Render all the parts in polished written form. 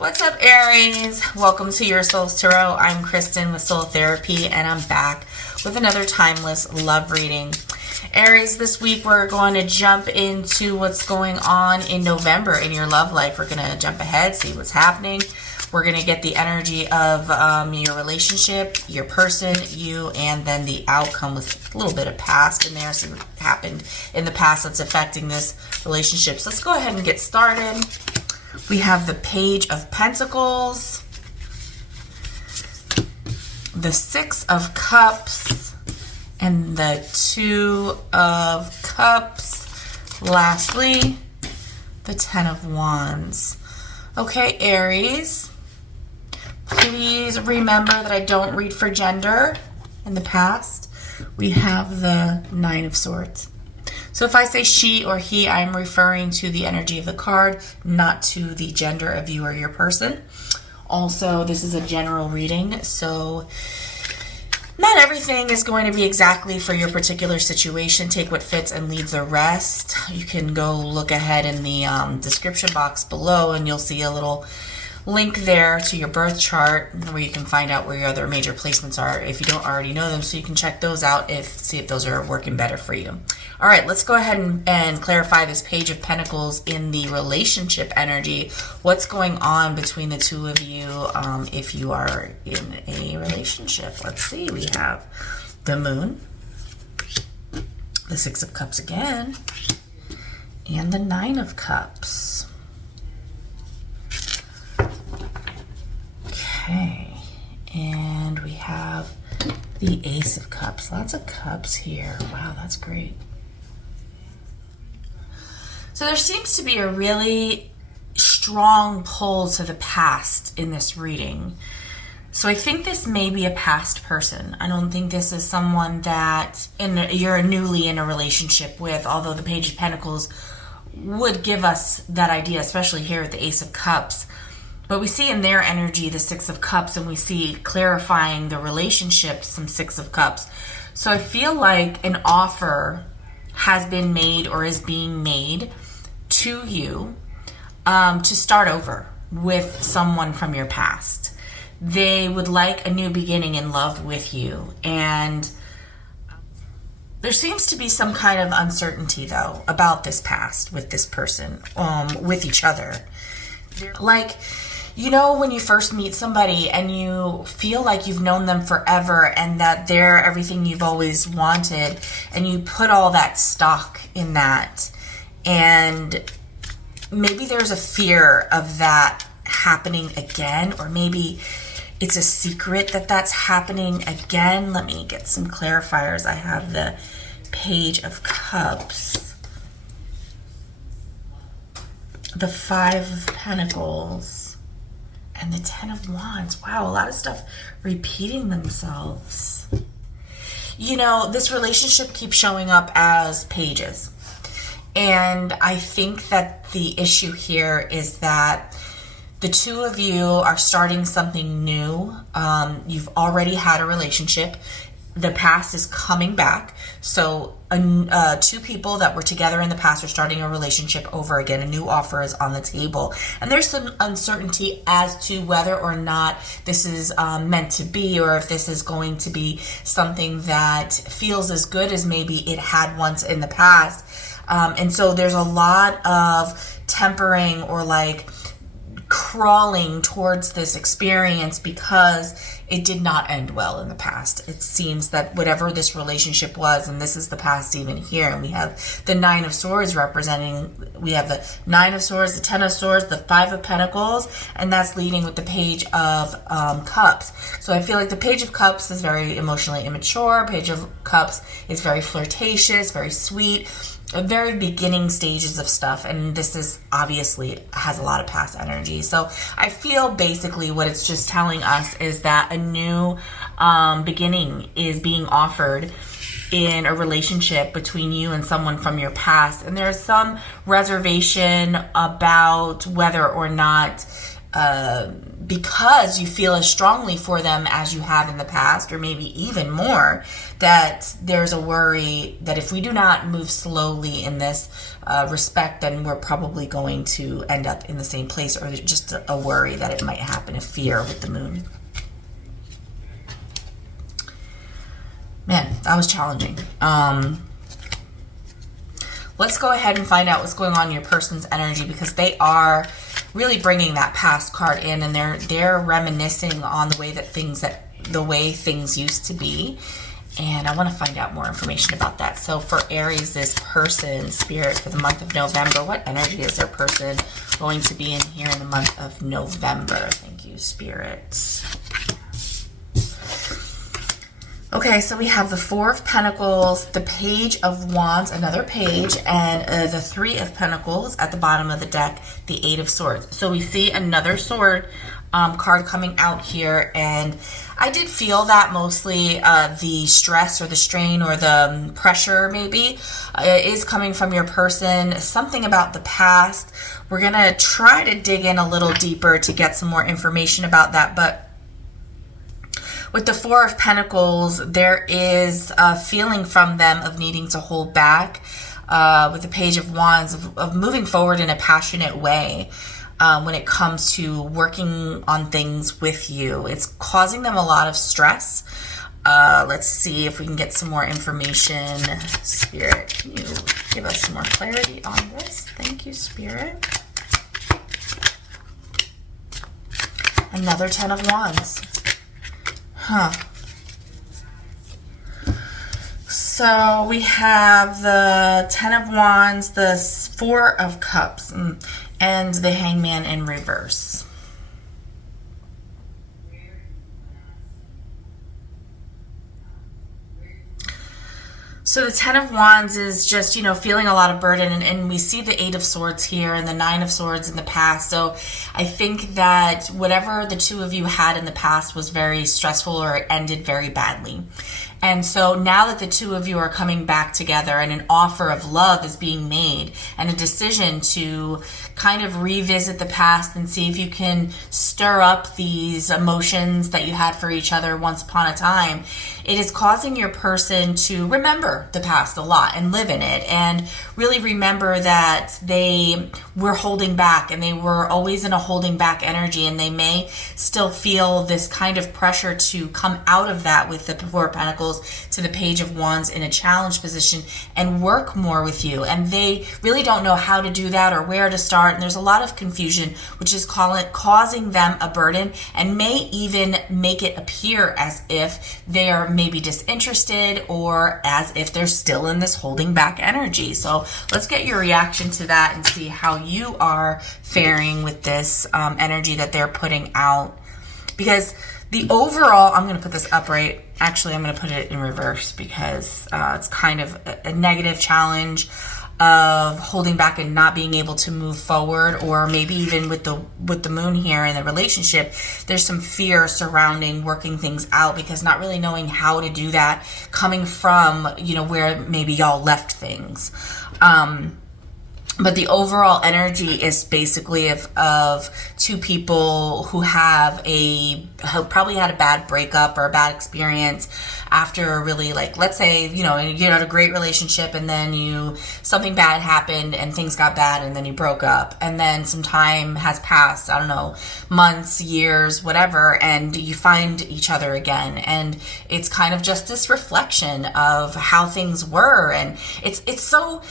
What's up, Aries? Welcome to your Soul's Tarot. I'm Kristen with Soul Therapy, and I'm back with another timeless love reading. Aries, this week we're going to jump into what's going on in November in your love life. We're going to jump ahead, see what's happening. We're going to get the energy of your relationship, your person, you, and then the outcome with a little bit of past in there. So what happened in the past that's affecting this relationship. So let's go ahead and get started. We have the Page of Pentacles, the Six of Cups, and the Two of Cups. Lastly, the Ten of Wands. Okay, Aries, please remember that I don't read for gender. In the past, we have the Nine of Swords. So if I say she or he, I'm referring to the energy of the card, not to the gender of you or your person. Also, this is a general reading, so not everything is going to be exactly for your particular situation. Take what fits and leave the rest. You can go look ahead in the description box below, and you'll see a little link there to your birth chart where you can find out where your other major placements are if you don't already know them, so you can check those out, see if those are working better for you. All right, let's go ahead and clarify this Page of Pentacles in the relationship energy. What's going on between the two of you if you are in a relationship? Let's see. We have the Moon, the Six of Cups again, and the Nine of Cups. Okay, and we have the Ace of Cups. Lots of cups here. Wow, that's great. So there seems to be a really strong pull to the past in this reading. So I think this may be a past person. I don't think this is someone that you're newly in a relationship with, although the Page of Pentacles would give us that idea, especially here with the Ace of Cups. But we see in their energy the Six of Cups, and we see clarifying the relationship some Six of Cups. So I feel like an offer has been made or is being made to you to start over with someone from your past. They would like a new beginning in love with you, and there seems to be some kind of uncertainty though about this past with this person, with each other. Like, you know, when you first meet somebody and you feel like you've known them forever and that they're everything you've always wanted, and you put all that stock in that, and maybe there's a fear of that happening again, or maybe it's a secret that that's happening again. Let me get some clarifiers. I have the Page of Cups, the Five of Pentacles, and the Ten of Wands. Wow, a lot of stuff repeating themselves. You know, this relationship keeps showing up as pages. And I think that the issue here is that the two of you are starting something new. You've already had a relationship. The past is coming back. So two people that were together in the past are starting a relationship over again. A new offer is on the table. And there's some uncertainty as to whether or not this is meant to be, or if this is going to be something that feels as good as maybe it had once in the past. And so there's a lot of tempering or like crawling towards this experience because it did not end well in the past. It seems that whatever this relationship was, and this is the past even here, and we have the Nine of Swords representing, we have the Nine of Swords, the Ten of Swords, the Five of Pentacles, and that's leading with the Page of Cups. So I feel like the Page of Cups is very emotionally immature. Page of Cups is very flirtatious, very sweet, very beginning stages of stuff, and this is obviously has a lot of past energy. So I feel basically what it's just telling us is that a new beginning is being offered in a relationship between you and someone from your past, and there's some reservation about whether or not because you feel as strongly for them as you have in the past, or maybe even more, that there's a worry that if we do not move slowly in this respect, then we're probably going to end up in the same place, or just a worry that it might happen, a fear with the moon. Man, that was challenging. Let's go ahead and find out what's going on in your person's energy, because they are really bringing that past card in, and they're reminiscing on the way things used to be. And I want to find out more information about that. So for Aries, this person, Spirit, for the month of November, what energy is their person going to be in here in the month of November? Thank you, Spirit. Okay, so we have the Four of Pentacles, the Page of Wands, another page, and the Three of Pentacles at the bottom of the deck, the Eight of Swords. So we see another sword card coming out here, and I did feel that mostly the stress or the strain or the pressure maybe is coming from your person, something about the past. We're going to try to dig in a little deeper to get some more information about that, but with the Four of Pentacles, there is a feeling from them of needing to hold back. With the Page of Wands, of moving forward in a passionate way when it comes to working on things with you. It's causing them a lot of stress. Let's see if we can get some more information. Spirit, can you give us some more clarity on this? Thank you, Spirit. Another Ten of Wands. So we have the Ten of Wands, the Four of Cups, and the Hangman in reverse. So the Ten of Wands is just, feeling a lot of burden, and we see the Eight of Swords here and the Nine of Swords in the past. So I think that whatever the two of you had in the past was very stressful, or it ended very badly. And so now that the two of you are coming back together and an offer of love is being made and a decision to kind of revisit the past and see if you can stir up these emotions that you had for each other once upon a time, it is causing your person to remember the past a lot and live in it, and really remember that they were holding back, and they were always in a holding back energy, and they may still feel this kind of pressure to come out of that with the Four of Pentacles to the Page of Wands in a challenge position and work more with you. And they really don't know how to do that or where to start, and there's a lot of confusion, which is causing them a burden, and may even make it appear as if they are maybe disinterested, or as if they're still in this holding back energy. So let's get your reaction to that and see how you are faring with this energy that they're putting out. Because the overall, I'm going to put this upright. Actually, I'm going to put it in reverse, because it's kind of a negative challenge of holding back and not being able to move forward, or maybe even with the moon here in the relationship, there's some fear surrounding working things out, because not really knowing how to do that, coming from where maybe y'all left things. But the overall energy is basically of two people who who probably had a bad breakup or a bad experience after a really, let's say, you had a great relationship, and then something bad happened and things got bad, and then you broke up, and then some time has passed, I don't know, months, years, whatever, and you find each other again, and it's kind of just this reflection of how things were. And it's so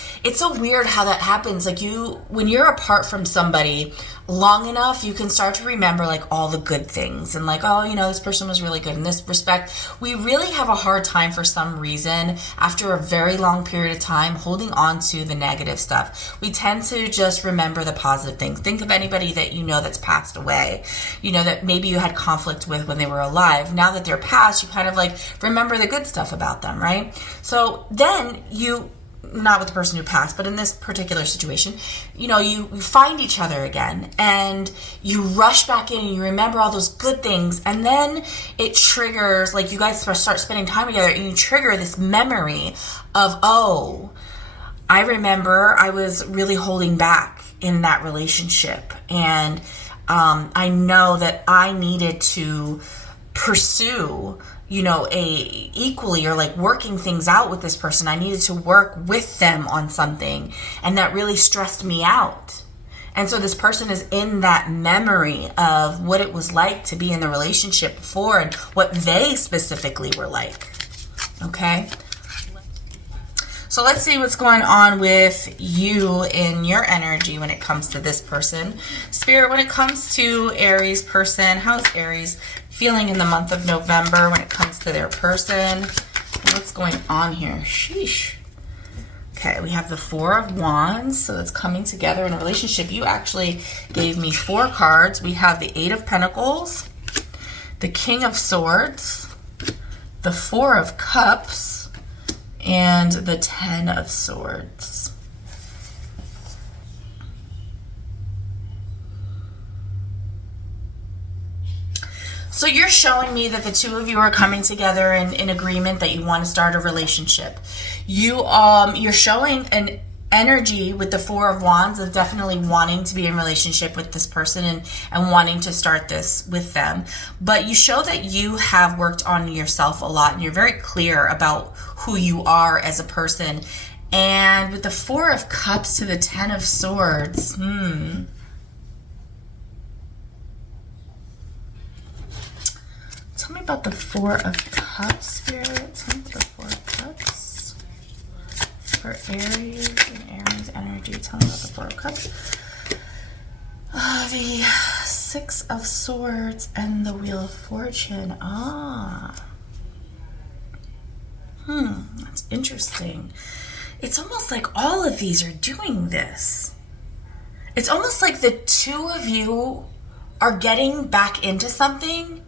weird how that happens. When you're apart from somebody long enough, you can start to remember all the good things, and this person was really good in this respect. We really have a hard time, for some reason, after a very long period of time, holding on to the negative stuff. We tend to just remember the positive things. Think of anybody that that's passed away, that maybe you had conflict with when they were alive. Now that they're passed, you kind of remember the good stuff about them, right? So then not with the person who passed, but in this particular situation, you find each other again, and you rush back in and you remember all those good things, and then it triggers, you guys start spending time together, and you trigger this memory of, oh, I remember I was really holding back in that relationship, and I know that I needed to pursue, you know, a equally, or like working things out with this person. I needed to work with them on something, and that really stressed me out. And so this person is in that memory of what it was like to be in the relationship before and what they specifically were like. Okay? So let's see what's going on with you in your energy when it comes to this person. Spirit, when it comes to Aries person, how's Aries feeling in the month of November when it comes to their person? What's going on here? Sheesh. Okay, we have the Four of Wands, so that's coming together in a relationship. You actually gave me 4 cards. We have the Eight of Pentacles, the King of Swords, the Four of Cups, and the 10 of Swords. So you're showing me that the two of you are coming together in agreement that you want to start a relationship. You're showing an energy with the Four of Wands of definitely wanting to be in relationship with this person and wanting to start this with them. But you show that you have worked on yourself a lot, and you're very clear about who you are as a person. And with the Four of Cups to the 10 of Swords, tell me about the Four of Cups, Spirit. Tell me about the Four of Cups for Aries and Aries energy. Tell me about the Four of Cups. The Six of Swords and the Wheel of Fortune. That's interesting. It's almost like all of these are doing this. It's almost like the two of you are getting back into something,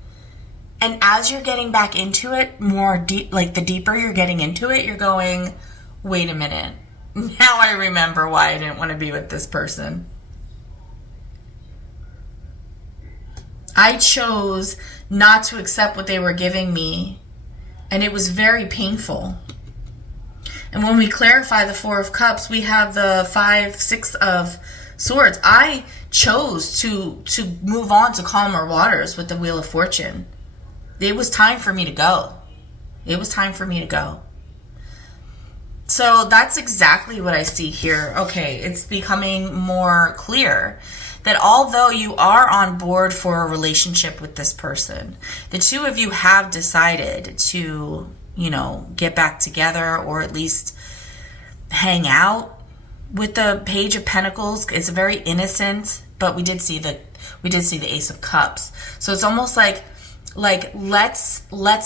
and as you're getting back into it more deep, like the deeper you're getting into it, you're going, wait a minute. Now I remember why I didn't want to be with this person. I chose not to accept what they were giving me, and it was very painful. And when we clarify the Four of Cups, we have the 6 of Swords. I chose to move on to calmer waters with the Wheel of Fortune. It was time for me to go. It was time for me to go. So that's exactly what I see here. Okay, it's becoming more clear that although you are on board for a relationship with this person, the two of you have decided to, you know, get back together, or at least hang out. With the Page of Pentacles, it's very innocent, but we did see the Ace of Cups. So it's almost like let's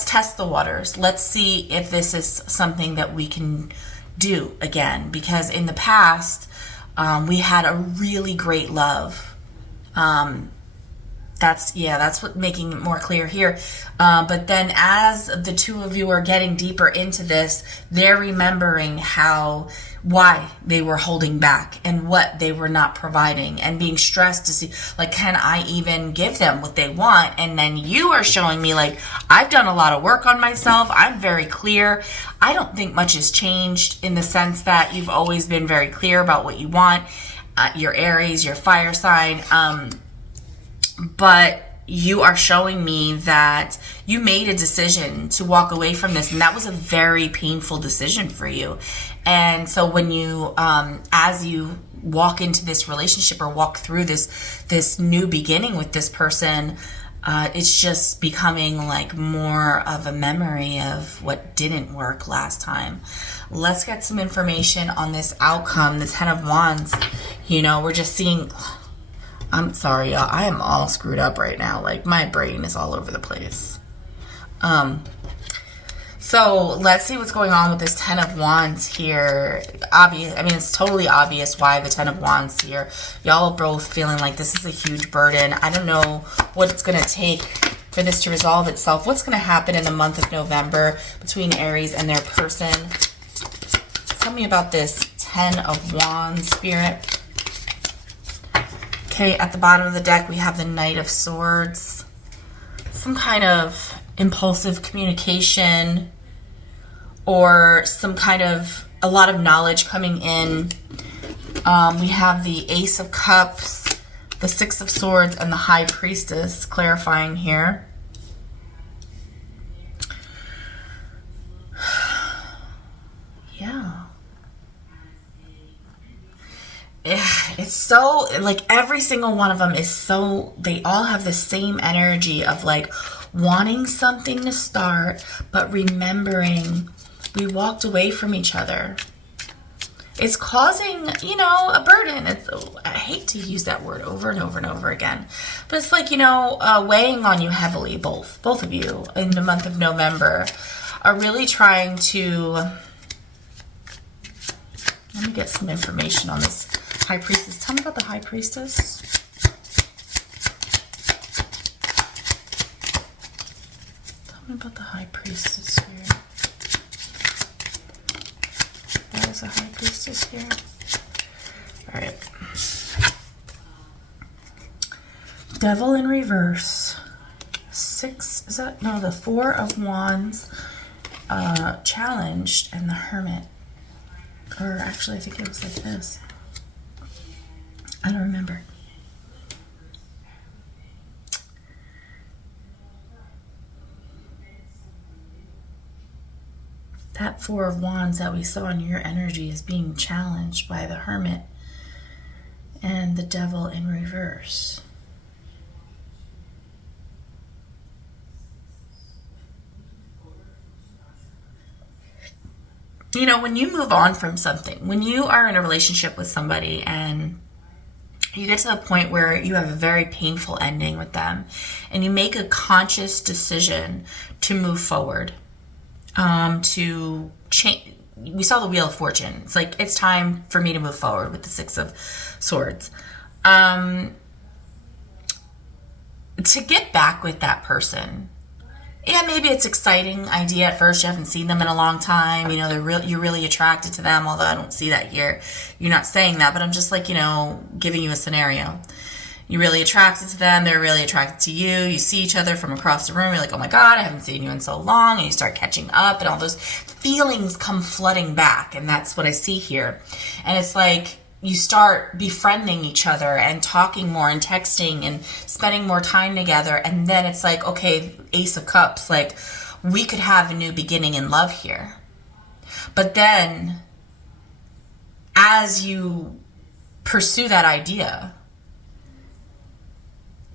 test the waters. Let's see if this is something that we can do again, because in the past we had a really great love. That's what making it more clear here. But then as the two of you are getting deeper into this, they're remembering why they were holding back and what they were not providing, and being stressed to see, like, can I even give them what they want? And then you are showing me, like, I've done a lot of work on myself. I'm very clear. I don't think much has changed, in the sense that you've always been very clear about what you want. You're Aries, you're fire sign. But you are showing me that you made a decision to walk away from this, and that was a very painful decision for you. And so when you, as you walk into this relationship, or walk through this new beginning with this person, it's just becoming like more of a memory of what didn't work last time. Let's get some information on this outcome, the 10 of Wands. You know, we're just seeing... I'm sorry, y'all. I am all screwed up right now. Like, my brain is all over the place. So let's see what's going on with this 10 of Wands here. It's totally obvious why the 10 of Wands here. Y'all are both feeling like this is a huge burden. I don't know what it's going to take for this to resolve itself. What's going to happen in the month of November between Aries and their person? Tell me about this 10 of Wands, Spirit. Okay, at the bottom of the deck, we have the Knight of Swords. Some kind of impulsive communication, or some kind of, a lot of knowledge coming in. We have the Ace of Cups, the Six of Swords and the High Priestess clarifying here. Yeah. It's so, like, every single one of them is so, they all have the same energy of, like, wanting something to start, but remembering we walked away from each other. It's causing, you know, a burden. I hate to use that word over and over and over again, but it's like, you know, weighing on you heavily, both of you in the month of November are really trying to, let me get some information on this High Priestess. Tell me about the High Priestess. Tell me about the High Priestess here. There is a High Priestess here. All right. Devil in reverse. Six, is that? No, the Four of Wands challenged, and the Hermit. Or actually, I think it was like this. I don't remember. That Four of Wands that we saw in your energy is being challenged by the Hermit and the Devil in reverse. You know, when you move on from something, when you are in a relationship with somebody and you get to the point where you have a very painful ending with them and you make a conscious decision to move forward, to change. We saw the Wheel of Fortune. It's like, it's time for me to move forward with the Six of Swords. To get back with that person. Yeah, maybe it's exciting idea at first. You haven't seen them in a long time. You know, you're really attracted to them, although I don't see that here. You're not saying that, but I'm just like, you know, giving you a scenario. You're really attracted to them. They're really attracted to you. You see each other from across the room. You're like, oh my God, I haven't seen you in so long. And you start catching up and all those feelings come flooding back. And that's what I see here. And it's like, you start befriending each other and talking more and texting and spending more time together. And then it's like, okay, Ace of Cups, like, we could have a new beginning in love here. But then as you pursue that idea,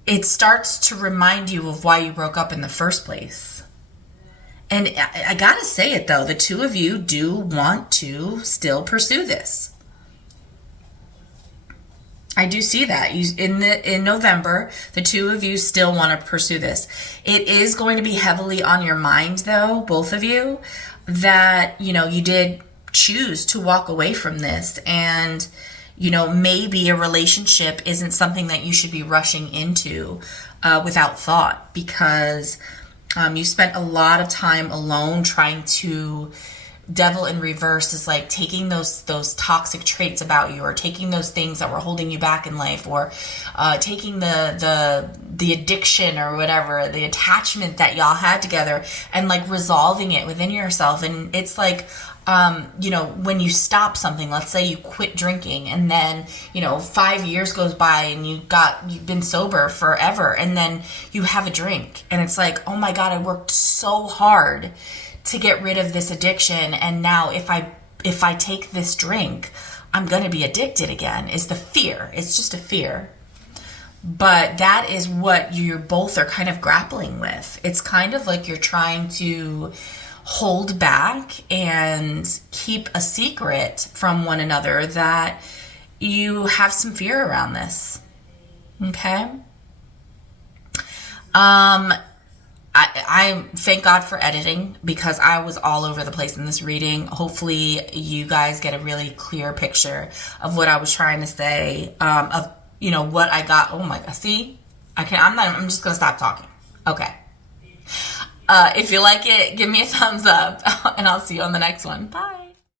it starts to remind you of why you broke up in the first place. And I gotta say it though, the two of you do want to still pursue this. I do see that. In November, the two of you still want to pursue this. It is going to be heavily on your mind, though, both of you, that, you know, you did choose to walk away from this. And, you know, maybe a relationship isn't something that you should be rushing into without thought, because you spent a lot of time alone trying to. Devil in reverse is like taking those toxic traits about you, or taking those things that were holding you back in life, or taking the addiction or whatever, the attachment that y'all had together, and like resolving it within yourself. And it's like, you know, when you stop something, let's say you quit drinking, and then, you know, 5 years goes by and you've been sober forever, and then you have a drink and it's like, oh my God, I worked so hard to get rid of this addiction, and now if I take this drink, I'm going to be addicted again, is the fear. It's just a fear. But that is what you both are kind of grappling with. It's kind of like you're trying to hold back and keep a secret from one another that you have some fear around this. Okay? I thank God for editing, because I was all over the place in this reading. Hopefully you guys get a really clear picture of what I was trying to say, of, you know, what I got. Oh my God. See, I'm just going to stop talking. Okay. If you like it, give me a thumbs up and I'll see you on the next one. Bye.